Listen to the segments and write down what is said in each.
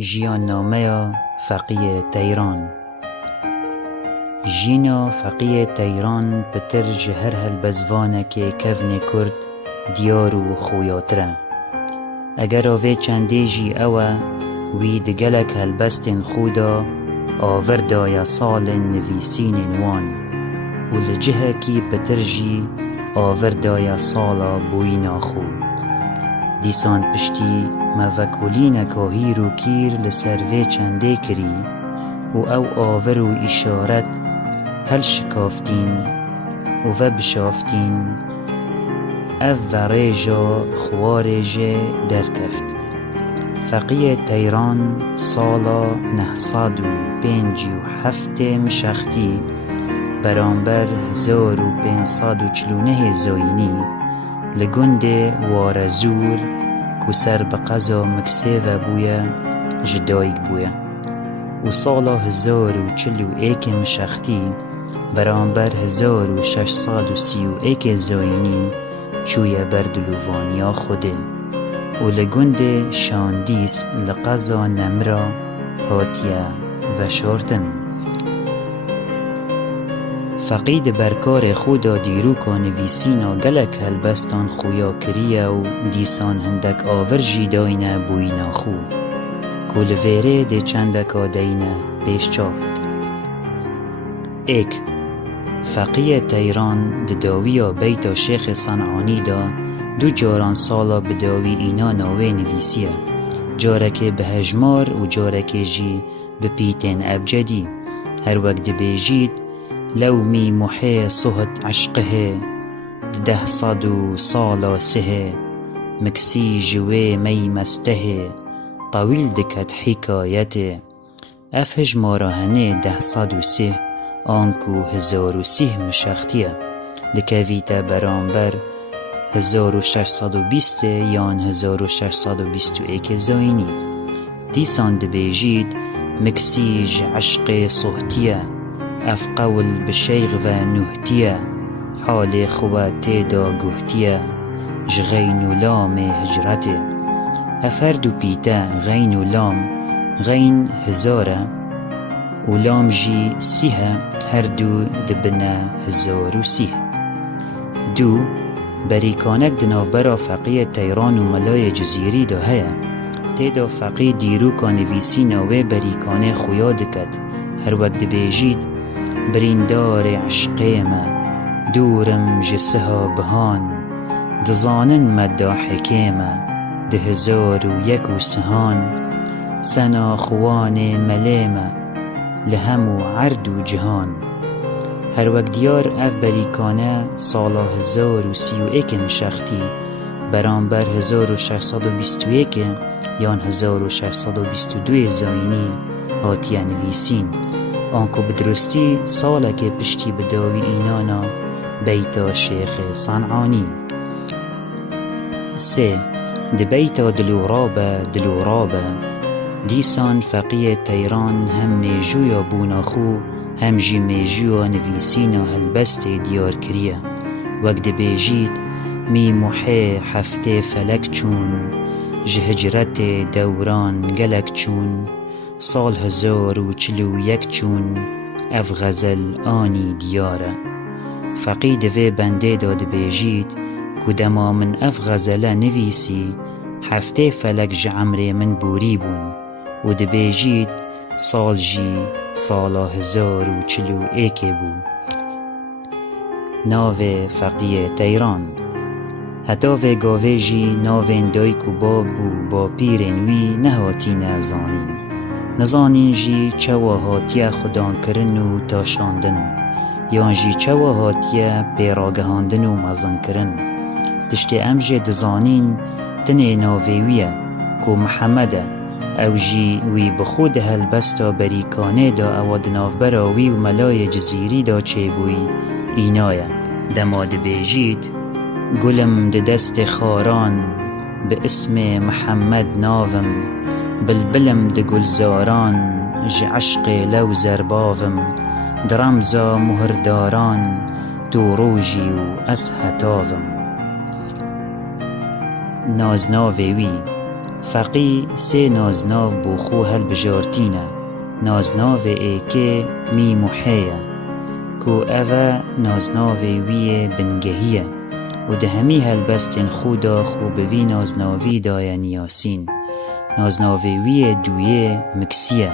ژیاننامه فقیه تیران. ژینا فقیه تیران پتر جهر هلبزوانه که کفن کرد دیار و خویاتره. اگر آوه چنده جی اوه وی دگلک هلبستن خودا آورده یا سال نویسین وان و لجهه کی پتر جی آورده یا سالا بوینا خو. دیسان پشتی موکولین کاهیر و کیر لسروه چنده کری و او آور و اشارت هل شکافتین و بشافتین او ورجا خوارج درکفت. فقیه تیران سالا 957 مشختی برانبر 1549 زاینی لگند وارزور که سر بقضا مکسیوه بویا جدایگ بویا و سالا 1041 مشختی برانبر 1631 زاینی چویا بردلووانیا خوده و لگند شاندیس لقضا نمرا هاتیا و شارتن. فقید برکار خودا دیروکا نویسینا گلک هلبستان خویا کریه و دیسان هندک آور جیداینه بوینا خو کل ویره ده چندکا دینه پیش چاف. ایک فقیه تیران دداویا بیتا شیخ صنعانی دا دو جاران سالا بداوی اینا ناوی نویسیه، جارکه به هجمار و جارکه جی به پیتن ابجدی. هر وقت بیجید لو می محی صهت عشقه 10 سالا سه مکسی جوی می مسته طویل دکت حکایته. اف هجمارا هنه 10 آنکو 1030 مشختیه دکویتا برانبر 1620 یان 1621 زاینی. دیسان دبیجید مکسیج عشق صهتیه اف قول بشیغ و نهتیه حال خواتي دا گهتیه جغین و لام هجرته. افرد و پیتا غین و لام غین 1000 و لام جی 30 هر دو دبنا 1030. دو بریکانک دنافبرا فقیه تیران و ملای جزیری دا هیا تیدا فقیه دیروکا نویسی ناوی بریکانه خویا دکد. هر وقت بیجید بریندار عشقه ما دورم جسها بهان دزانن مدا حکیمه 1001 سهان سنا خوان ملیمه لهم و عرد و جهان. هر وقت دیار اف بریکانه سالا 1031 مشختی برانبر 1621 یان 1622 زاینی هاتیه نویسین. آنکو بدرستی سالا که پشتی بداوی اینانا بیتا شیخ صنعانی. 3 ده بیتا دلورابه دیسان فقیه تیران هم میجویا بوناخو هم جی میجویا نویسینا هلبست دیار کریه. وقت بیجید می محی هفته فلک چون جهجرت دوران گلک چون سال 1041 چون اف غزل آنی دیاره. فقید وی بنده داد بیجید کدما من اف غزله نویسی هفته فلک جعمر من بوری بون و دبیجید سال جی سالا 1041 بو. ناو فقیه تیران حتی و گاوه جی ناوین دایکو بابو با پیرن وی نهاتین زانین. نزانین جی چوا هاتیه خدان کرن و تاشاندن یان جی چوا هاتیه پیراگهاندن و مزن کرن. تشتی امجه دزانین تنه ناویویه کو محمده او جی وی بخود هلبستا بریکانه دا اواد نافبرا وی و ملای جزیری دا چه بوی اینایه. دماد بیجید گلم ده دست خاران به اسم محمد ناوم بلبلم ده گلزاران ج عشق لو زرباوم درمزا مهرداران تو روجی و اسهتاوم. نازناوی وی فقی سه نازناو بو خو هل بجارتینه نازناو ایکه می محیه کو اوه نازناو وی بنگهیه و ده همی هلبستن خودا خوبوی نازناوی دای نیاسین نازناوی وی دویه مکسیه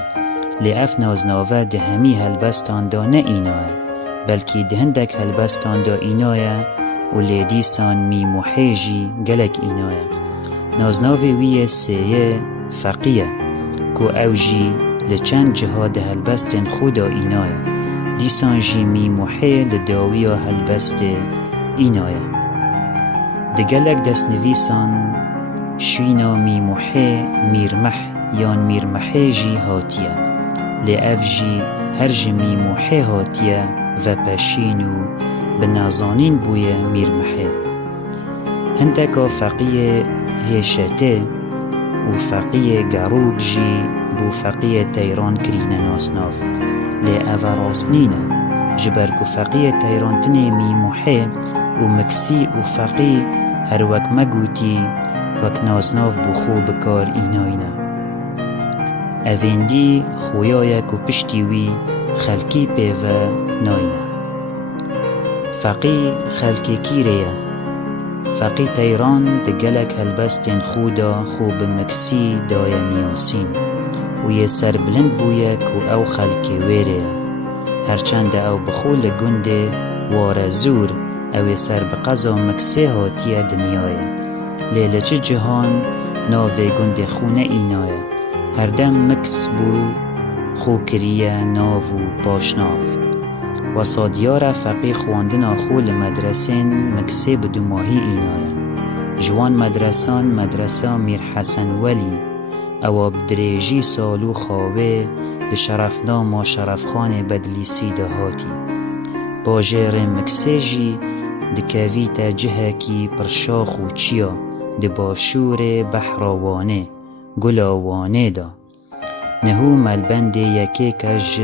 لی اف نازناوه ده همی هلبستان دا نه ایناه بلکی ده هندک هلبستان دا ایناه و لی دیسان می محیجی گلک ایناه نازناوی وی سیه فقیه کو او جی لچند جها ده هلبستن خودا ایناه دیسان جی می محی لداوی هلبست ایناه دگلک دست نویسان شوینا می محی میرمح یان میرمحی جی هاتیه لی اف جی هر جی می محی هاتیه و پشینو بنازانین بوی میرمحی هندکا فقیه هیشته و فقیه گروگ جی بو فقیه تیران کرینه ناسناف لی اف راستنینه جبرکو فقیه تیران تنه می محی و مکسی و فقی هر وک مگوتی وک نازناف بو خو بکار ایناینه اویندی خویایک و پشتی وی خلکی پیوه ناینه فقی خلکی کیریه فقی تیران دگلک هلبستن خودا خوب مکسی دای نیاسین و یه سر بلند بویه که او خلکی ویره هرچند او بخول گنده واره زور او سر بقضا مکسی هاتیه دنیایه لیله چه جهان ناوه گنده خونه اینایه هر دم مکس بو خو کریه ناو و باشناف و صادیار فقی خواندن خول مدرسین مکسی بدو ماهی اینایه جوان مدرسان مدرسه میر حسن ولی او بدریجی سالو خواه ده شرفنام شرفخان بدلیسی دهاتی باجر مکسی جی دکوی تا جهه کی پرشاخ و چیا ده باشور بحراوانه گلاوانه دا نهو ملبند یکی کج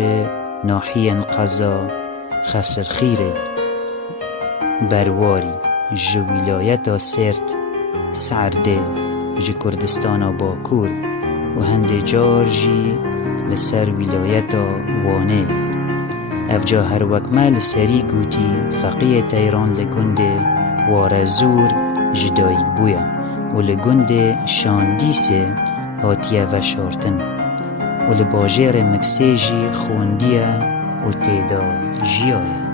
ناحی قضا خسر خیره برواری جو ولایت سرت سعرده جو کردستان باکور و هند جار جی لسر ولایت وانه افجا هر وکمه لسری گوتی فقیه تیران لگنده وارزور جدایک بویا و لگنده شاندیسه هاتیه و شارتن و لباجر مکسیجی خوندیه و تیدا جیایه